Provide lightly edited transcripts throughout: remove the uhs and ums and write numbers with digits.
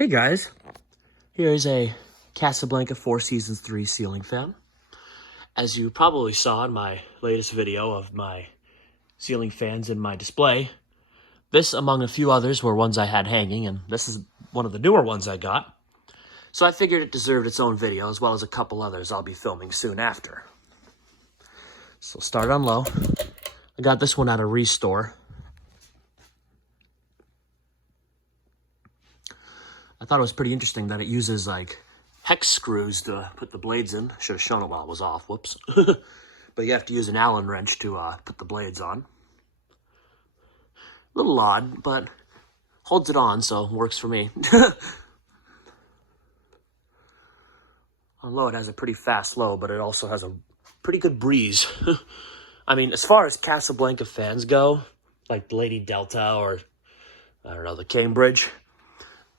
Hey guys, here's a Casablanca Four Seasons 3 ceiling fan. As you probably saw in my latest video of my ceiling fans in my display, this among a few others were ones I had hanging, and this is one of the newer ones I got. So I figured it deserved its own video, as well as a couple others I'll be filming soon after. So start on low. I got this one at a Restore. I thought it was pretty interesting that it uses like hex screws to put the blades in. Should have shown it while it was off, whoops. But you have to use an Allen wrench to put the blades on. A little odd, but holds it on, so works for me. On low, it has a pretty fast low, but it also has a pretty good breeze. I mean, as far as Casablanca fans go, like Lady Delta or, I don't know, the Cambridge,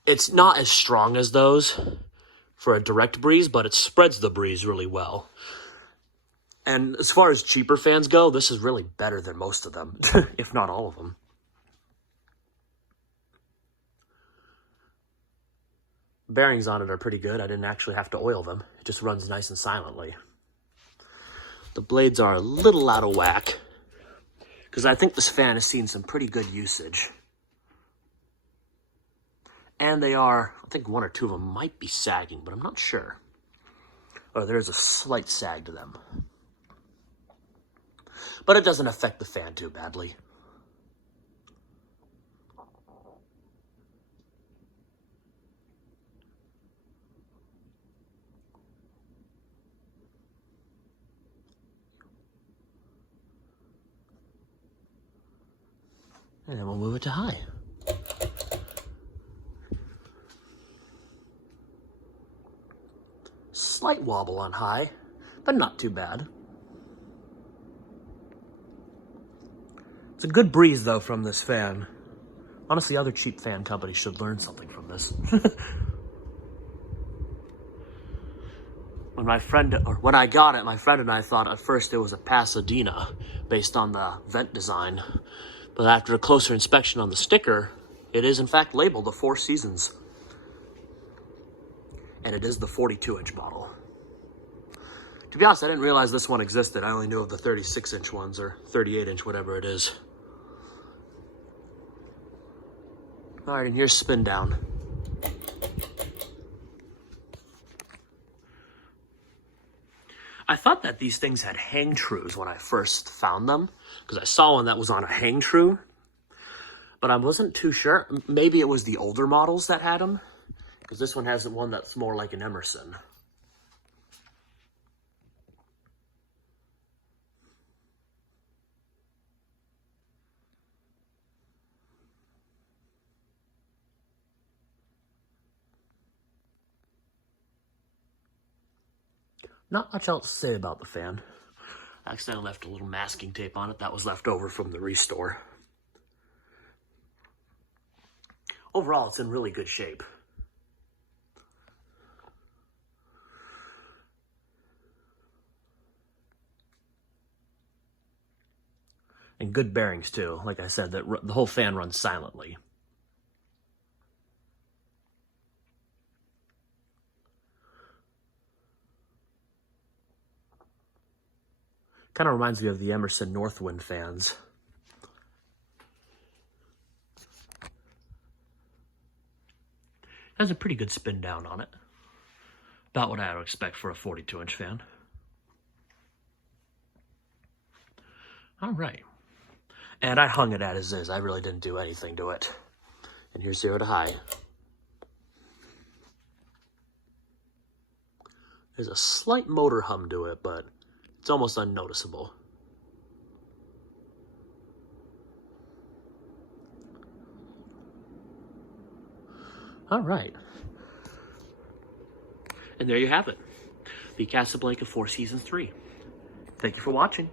it's not as strong as those for a direct breeze, but it spreads the breeze really well. And as far as cheaper fans go, this is really better than most of them, if not all of them. Bearings on it are pretty good. I didn't actually have to oil them. It just runs nice and silently. The blades are a little out of whack, because I think this fan has seen some pretty good usage. And they are, I think one or two of them might be sagging, but I'm not sure. Or there's a slight sag to them. But it doesn't affect the fan too badly. And then we'll move it to high. Slight wobble on high, but not too bad. It's a good breeze, though, from this fan. Honestly, other cheap fan companies should learn something from this. When I got it, my friend and I thought at first it was a Pasadena, based on the vent design. But after a closer inspection on the sticker, it is in fact labeled the Four Seasons. And it is the 42-inch model. To be honest, I didn't realize this one existed. I only knew of the 36-inch ones, or 38-inch, whatever it is. All right, and here's spin down. I thought that these things had hang trues when I first found them, because I saw one that was on a hang true, but I wasn't too sure. Maybe it was the older models that had them, because this one has one that's more like an Emerson. Not much else to say about the fan. I accidentally left a little masking tape on it that was left over from the Restore. Overall, it's in really good shape. And good bearings, too. Like I said, the whole fan runs silently. Kind of reminds me of the Emerson Northwind fans. Has a pretty good spin down on it. About what I would expect for a 42-inch fan. All right. And I hung it as is. I really didn't do anything to it. And here's 0 to high. There's a slight motor hum to it, but it's almost unnoticeable. All right. And there you have it. The Casablanca Four Seasons 3. Thank you for watching.